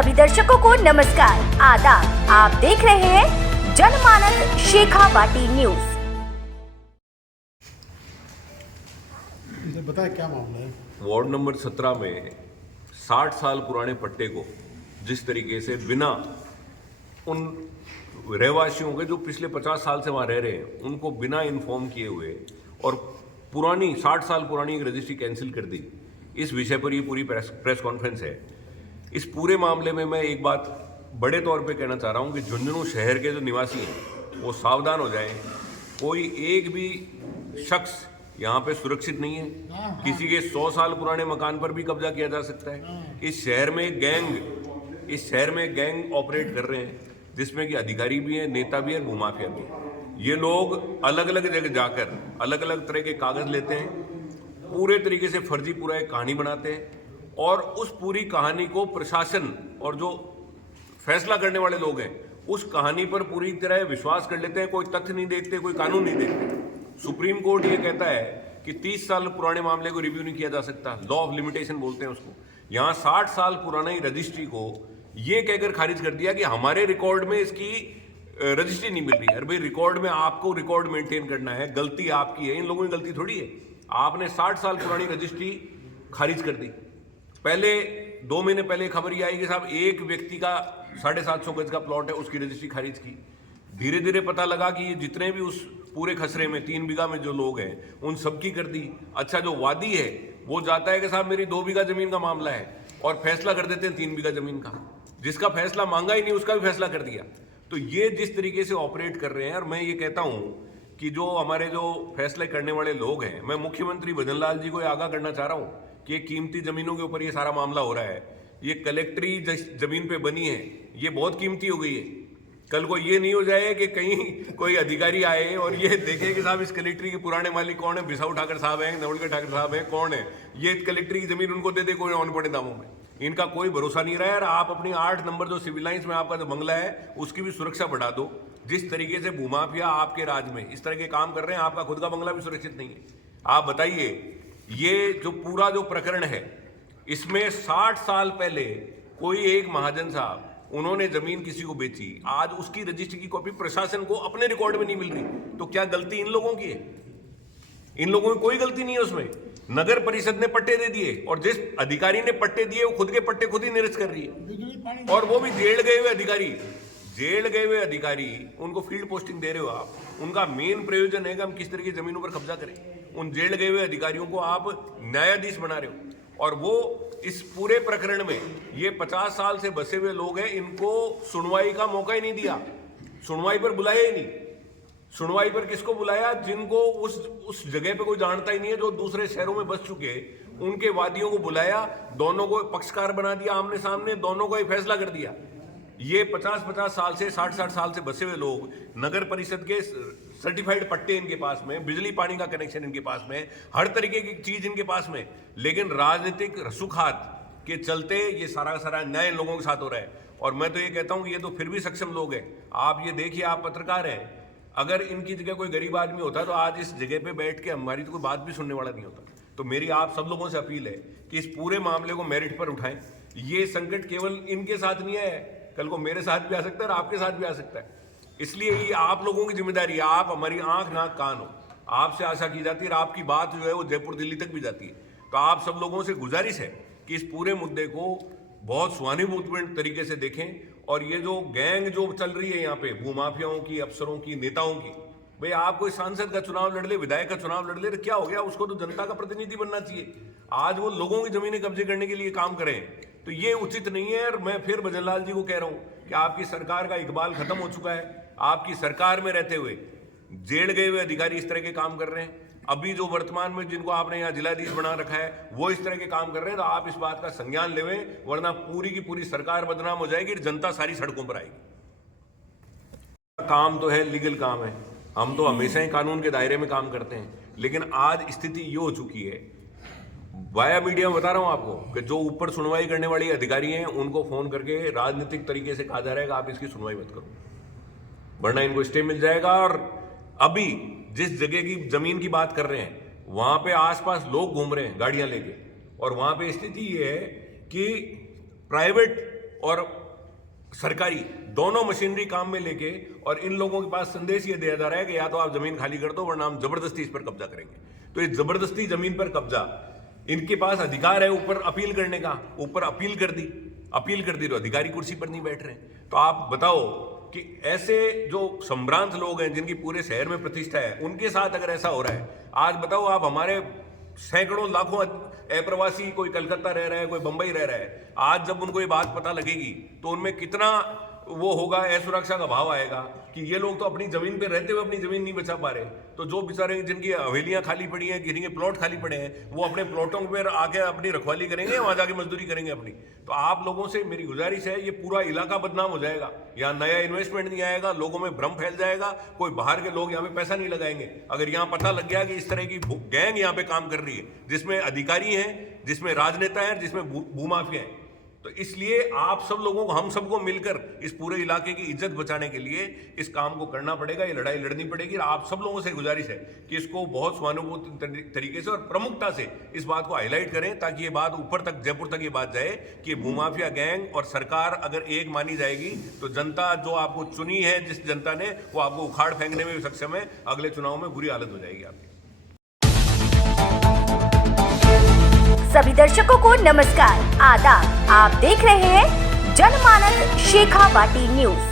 सभी दर्शकों को नमस्कार, आदाब। आप देख रहे हैं जनमानस शेखावाटी न्यूज। बताएं क्या मामला है। वार्ड नंबर 17 में 60 साल पुराने पट्टे को जिस तरीके से बिना उन रहवासियों के जो पिछले 50 साल से वहाँ रह रहे हैं उनको बिना इन्फॉर्म किए हुए और पुरानी 60 साल पुरानी एक रजिस्ट्री कैंसिल कर दी, इस विषय पर ये पूरी प्रेस कॉन्फ्रेंस है। इस पूरे मामले में मैं एक बात बड़े तौर पे कहना चाह रहा हूँ कि झुंझुनू शहर के जो निवासी हैं वो सावधान हो जाएं। कोई एक भी शख्स यहाँ पे सुरक्षित नहीं है। किसी के 100 साल पुराने मकान पर भी कब्जा किया जा सकता है। इस शहर में गैंग ऑपरेट कर रहे हैं जिसमें कि अधिकारी भी हैं, नेता भी हैं, भूमाफिया भी हैं। ये लोग अलग अलग जगह जाकर अलग अलग तरह के कागज लेते हैं, पूरे तरीके से फर्जी पूरा एक कहानी बनाते हैं और उस पूरी कहानी को प्रशासन और जो फैसला करने वाले लोग हैं उस कहानी पर पूरी तरह विश्वास कर लेते हैं। कोई तथ्य नहीं देखते, कोई कानून नहीं देखते। सुप्रीम कोर्ट ये कहता है कि 30 साल पुराने मामले को रिव्यू नहीं किया जा सकता, लॉ ऑफ लिमिटेशन बोलते हैं उसको। यहाँ 60 साल पुरानी रजिस्ट्री को ये कहकर खारिज कर दिया कि हमारे रिकॉर्ड में इसकी रजिस्ट्री नहीं मिल रही। अरे भाई, रिकॉर्ड में आपको रिकॉर्ड मेंटेन करना है, गलती आपकी है, इन लोगों की गलती थोड़ी है। आपने 60 साल पुरानी रजिस्ट्री खारिज कर दी। पहले 2 महीने पहले खबर ये आई कि साहब एक व्यक्ति का 750 गज का प्लॉट है, उसकी रजिस्ट्री खारिज की। धीरे धीरे पता लगा कि ये जितने भी उस पूरे खसरे में 3 बीघा में जो लोग हैं उन सबकी कर दी। अच्छा, जो वादी है वो जाता है कि साहब मेरी 2 बीघा जमीन का मामला है और फैसला कर देते हैं 3 बीघा जमीन का। जिसका फैसला मांगा ही नहीं उसका भी फैसला कर दिया। तो ये जिस तरीके से ऑपरेट कर रहे हैं, और मैं ये कहता हूँ कि जो हमारे जो फैसले करने वाले लोग हैं, मैं मुख्यमंत्री भजनलाल जी को आगाह करना चाह रहा हूँ कि कीमती जमीनों के ऊपर ये सारा मामला हो रहा है। ये कलेक्टरी जमीन पे बनी है, ये बहुत कीमती हो गई है। कल को ये नहीं हो जाए कि कहीं कोई अधिकारी आए और ये देखे कि साहब इस कलेक्टरी के पुराने मालिक कौन है, बिसाऊ ठाकर साहब हैं, नवलकर ठाकर साहब हैं, कौन है, ये कलेक्टरी की जमीन उनको दे दे कोई ऑन पड़े दामों में। इनका कोई भरोसा नहीं रहा है। और आप अपनी 8 नंबर जो सिविल लाइंस में आपका जो बंगला है उसकी भी सुरक्षा बढ़ा दो। जिस तरीके से भूमाफिया आपके राज में इस तरह के काम कर रहे हैं, आपका खुद का बंगला भी सुरक्षित नहीं है। आप बताइए, ये जो पूरा जो प्रकरण है इसमें 60 साल पहले कोई एक महाजन साहब उन्होंने जमीन किसी को बेची, आज उसकी रजिस्ट्री की कॉपी प्रशासन को अपने रिकॉर्ड में नहीं मिल रही। तो क्या गलती इन लोगों की है? इन लोगों की कोई गलती नहीं है उसमें। नगर परिषद ने पट्टे दे दिए और जिस अधिकारी ने पट्टे दिए वो खुद के पट्टे खुद ही निरस्त कर रही है, और वो भी जेल गए हुए अधिकारी उनको फील्ड पोस्टिंग दे रहे हो आप। उनका मेन प्रयोजन है कि हम किस तरह की जमीनों पर कब्जा करें। उन जेल गए हुए अधिकारियों को आप न्यायाधीश बना रहे हो, और वो इस पूरे प्रकरण में ये 50 साल से बसे हुए लोग हैं, इनको सुनवाई का मौका ही नहीं दिया, सुनवाई पर बुलाया ही नहीं। सुनवाई पर किसको बुलाया? जिनको उस जगह पे कोई जानता ही नहीं है, जो दूसरे शहरों में बस चुके, उनके वादियों को बुलाया, दोनों को पक्षकार बना दिया, आमने सामने दोनों को ही फैसला कर दिया। ये 50-50 साल से 60-60 साल से बसे हुए लोग, नगर परिषद के सर्टिफाइड पट्टे इनके पास में, बिजली पानी का कनेक्शन इनके पास में, हर तरीके की चीज इनके पास में, लेकिन राजनीतिक रसूखात के चलते ये सारा सारा न्याय लोगों के साथ हो रहा है। और मैं तो ये कहता हूँ कि ये तो फिर भी सक्षम लोग हैं। आप ये देखिए, आप पत्रकार हैं, अगर इनकी जगह कोई गरीब आदमी होता तो आज इस जगह पे बैठ के हमारी तो कोई बात भी सुनने वाला नहीं होता। तो मेरी आप सब लोगों से अपील है कि इस पूरे मामले को मेरिट पर उठाएं। ये संकट केवल इनके साथ नहीं है, कल को मेरे साथ भी आ सकता है और आपके साथ भी आ सकता है। इसलिए ये आप लोगों की जिम्मेदारी है। आप हमारी आंख नाक कान हो, आपसे आशा की जाती है और आपकी बात जो है वो जयपुर दिल्ली तक भी जाती है। तो आप सब लोगों से गुजारिश है कि इस पूरे मुद्दे को बहुत सहानुभूतिपूर्ण तरीके से देखें। और ये जो गैंग जो चल रही है यहाँ पे, भूमाफियाओं की, अफसरों की, नेताओं की, भाई आप कोई सांसद का चुनाव लड़ ले, विधायक का चुनाव लड़ ले तो क्या हो गया? उसको तो जनता का प्रतिनिधि बनना चाहिए। आज वो लोगों की जमीनें कब्जे करने के लिए काम करें तो ये उचित नहीं है। और मैं फिर भजनलाल जी को कह रहा हूँ कि आपकी सरकार का इकबाल खत्म हो चुका है। आपकी सरकार में रहते हुए जेल गए हुए अधिकारी इस तरह के काम कर रहे हैं। अभी जो वर्तमान में जिनको आपने यहाँ जिलाधीश बना रखा है वो इस तरह के काम कर रहे हैं। तो आप इस बात का संज्ञान लेवें, वरना पूरी की पूरी सरकार बदनाम हो जाएगी, जनता सारी सड़कों पर आएगी। काम तो है, लीगल काम है, हम तो हमेशा ही कानून के दायरे में काम करते हैं। लेकिन आज स्थिति ये हो चुकी है, वाया मीडिया में बता रहा हूं आपको, कि जो ऊपर सुनवाई करने वाले अधिकारी हैं उनको फोन करके राजनीतिक तरीके से कहा जा रहा है कि आप इसकी सुनवाई मत करो, वरना इनको स्टे मिल जाएगा। और अभी जिस जगह की जमीन की बात कर रहे हैं वहां पे आसपास लोग घूम रहे हैं गाड़ियां लेके, और वहां पे स्थिति ये है कि प्राइवेट और सरकारी दोनों मशीनरी काम में लेके, और इन लोगों के पास संदेश ये दिया जा रहा है कि या तो आप जमीन खाली कर दो वरना हम जबरदस्ती इस पर कब्जा करेंगे। तो ये जबरदस्ती जमीन पर कब्जा, इनके पास अधिकार है ऊपर अपील करने का, ऊपर अपील कर दी तो अधिकारी कुर्सी पर नहीं बैठ रहे। तो आप बताओ कि ऐसे जो संभ्रांत लोग हैं जिनकी पूरे शहर में प्रतिष्ठा है, उनके साथ अगर ऐसा हो रहा है, आज बताओ आप हमारे सैकड़ों लाखों अप्रवासी, कोई कलकत्ता रह रहा है, कोई बंबई रह रहा है, आज जब उनको ये बात पता लगेगी तो उनमें कितना वो होगा, असुरक्षा का भाव आएगा कि ये लोग तो अपनी जमीन पे रहते हुए अपनी जमीन नहीं बचा पा रहे। तो जो बेचारे जिनकी हवेलियां खाली पड़ी हैं, किसी के प्लॉट खाली पड़े हैं, वो अपने प्लॉटों पर आके अपनी रखवाली करेंगे, वहां जाके मजदूरी करेंगे अपनी। तो आप लोगों से मेरी गुजारिश है, ये पूरा इलाका बदनाम हो जाएगा, यहाँ नया इन्वेस्टमेंट नहीं आएगा, लोगों में भ्रम फैल जाएगा, कोई बाहर के लोग यहाँ पे पैसा नहीं लगाएंगे। अगर यहाँ पता लग गया कि इस तरह की गैंग यहाँ पे काम कर रही है, जिसमें अधिकारी हैं, जिसमें राजनेता हैं, जिसमें भूमाफिया हैं, तो इसलिए आप सब लोगों को, हम सबको मिलकर इस पूरे इलाके की इज्जत बचाने के लिए इस काम को करना पड़ेगा, ये लड़ाई लड़नी पड़ेगी। और आप सब लोगों से गुजारिश है कि इसको बहुत स्वानुभूति तरीके से और प्रमुखता से इस बात को हाईलाइट करें, ताकि ये बात ऊपर तक, जयपुर तक ये बात जाए कि भूमाफिया गैंग और सरकार अगर एक मानी जाएगी तो जनता जो आपको चुनी है, जिस जनता ने, वो आपको उखाड़ फेंकने में भी सक्षम है। अगले चुनाव में बुरी हालत हो जाएगी आपकी। सभी दर्शकों को नमस्कार, आदाब। आप देख रहे हैं जनमानस शेखावाटी न्यूज।